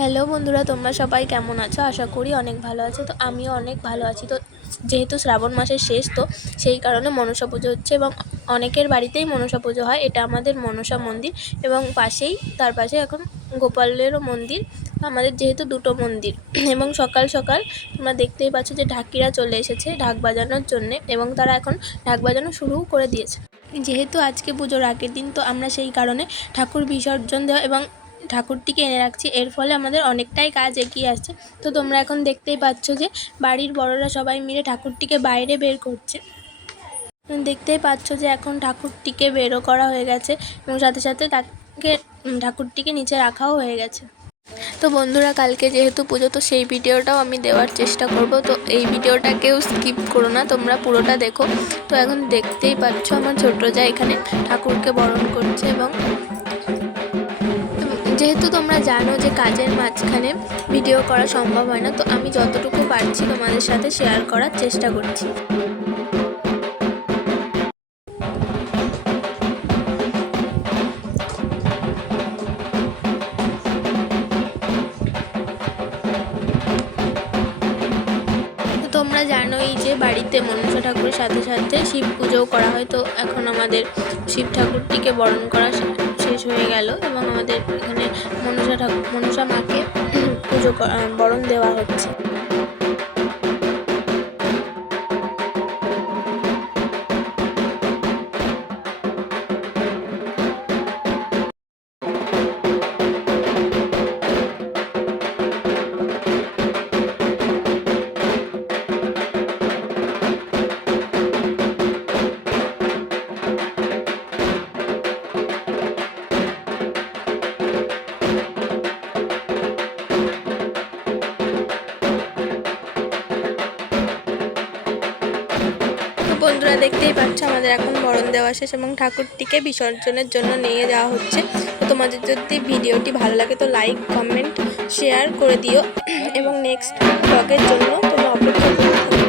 Hello বন্ধুরা, তোমরা সবাই কেমন আছো? আশা করি অনেক ভালো আছো। তো আমিও অনেক ভালো আছি। তো যেহেতু শ্রাবণ মাসের শেষ, তো সেই কারণে মনসা পুজো হচ্ছে এবং অনেকের বাড়িতেই মনসা পুজো হয়। এটা আমাদের মনসা মন্দির এবং তার পাশে এখন গোপালেরও মন্দির। আমাদের যেহেতু দুটো মন্দির এবং সকাল সকাল তোমরা দেখতেই পাচ্ছ যে ঢাকিরা চলে এসেছে ঢাক বাজানোর জন্যে এবং তারা এখন ঢাক বাজানো শুরুও করে দিয়েছে। যেহেতু আজকে পুজোর আগের দিন, তো আমরা সেই কারণে ঠাকুর বিসর্জন দেওয়া এবং ঠাকুরটিকে এনে রাখছি। এর ফলে আমাদের অনেকটাই কাজ এগিয়ে আসছে। তো তোমরা এখন দেখতেই পাচ্ছ যে বাড়ির বড়রা সবাই মিলে ঠাকুরটিকে বাইরে বের করছে। দেখতেই পাচ্ছ যে এখন ঠাকুরটিকে বেরও করা হয়ে গেছে এবং সাথে সাথে ঠাকুরটিকে নিচে রাখাও হয়ে গেছে। তো বন্ধুরা, কালকে যেহেতু পুজো, তো সেই ভিডিওটাও আমি দেওয়ার চেষ্টা করব। তো এই ভিডিওটা কেউ স্কিপ করো না, তোমরা পুরোটা দেখো। তো এখন দেখতেই পাচ্ছ আমার ছোট যা এখানে ঠাকুরকে বরণ করছে এবং যেহেতু তোমরা জানো যে কাজের মাঝখানে ভিডিও করা সম্ভব হয় না, তো আমি যতটুকু পারছি তোমাদের সাথে শেয়ার করার চেষ্টা করছি। তোমরা জানোই যে বাড়িতে মনসা ঠাকুরের সাথে সাথে শিব পুজোও করা হয়। তো এখন আমাদের শিব ঠাকুরটিকে বরণ করা শেষ হয়ে গেল এবং আমাদের এখানে মনসা মাকে বরণ দেওয়া হচ্ছে। বন্ধুরা, দেখতেই পাচ্ছ আমাদের এখন বরণ দেওয়া শেষ এবং ঠাকুরটিকে বিসর্জনের জন্য নিয়ে যাওয়া হচ্ছে। তো তোমাদের যদি ভিডিওটি ভালো লাগে তো লাইক, কমেন্ট, শেয়ার করে দিও এবং নেক্সট ব্লগের জন্য তোমরা অপেক্ষা করতে থাকো।